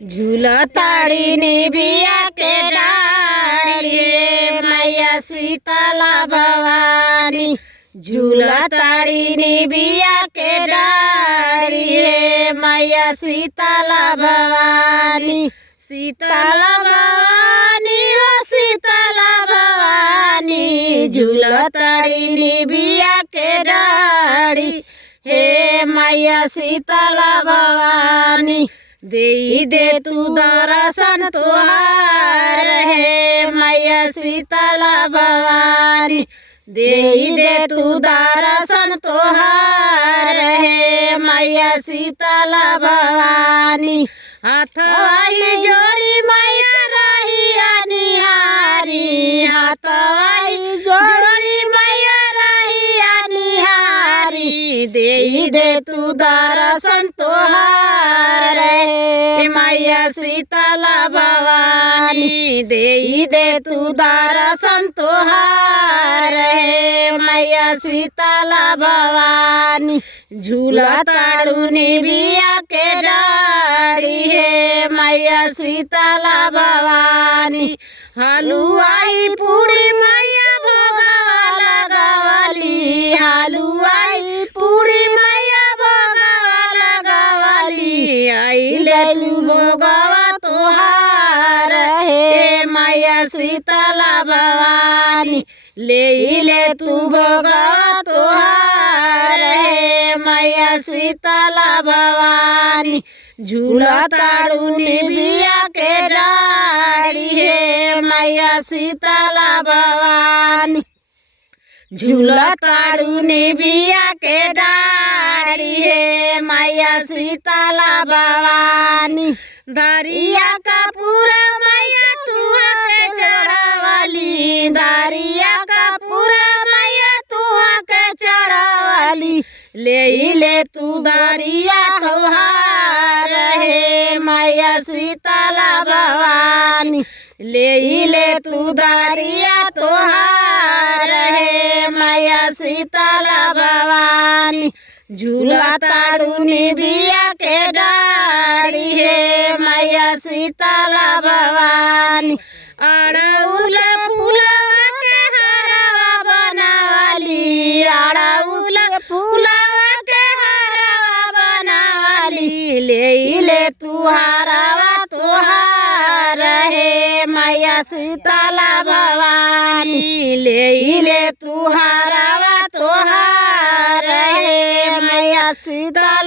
झूलताड़ी निबिया के डाली मैया शीतला भवानी। झूलताड़ी निबिया के डाली मैया शीतला भवानी। शीतला भवानी हो शीतला भवानी। झूलताड़ी निबिया के डाली हे मैया शीतला भवानी। दे तू दर्शन तुहार हे मैया शीतला भवानी। दे तू दर्शन तुहार हे मैया शीतला भवानी। हाथवाई जोड़ी मैया रहिया निहारी। हाथवाई जोड़ी मैया रहिया निहारी। दे तू दर्शन तुहार हे मैया शीतला भवानी। दे तू दर्शन तुहार हे मैया शीतला भवानी। झूलताड़ी निबिया के डाली हे मैया शीतला भवानी। हलुआई पूड़ी मैया भोगवा लगवाली। हलुआई पूड़ी मैया भोगवा लगवाली। आइले तू भोगवा तुहार हे मैया शीतला भवानी। ले तू भोगवा तुहार हे मैया शीतला भवानी। झूलताड़ी निबिया के डाली हे मैया शीतला भवानी। झूलताड़ी निबिया के डाली हे मैया शीतला भवानी। दरिया का पूरा मैया तुहा के चढ़वाली। दरिया का पूरा मैया तुहा के चढ़वाली। ले तू दरिया तुहार हे मैया शीतला भवानी। ले तू दरिया तुहार हे मैया शीतला भवानी। झूलताड़ी निबिया के डाली हे मैया शीतला भवानी। अड़उल फूलवा के हरवा बनावाली। अड़उल फूलवा के हरवा बनावाली। ले तू हरवा तुहार हे मैया शीतला भवानी। ले तू हरवा तुहार हे मैया शीतला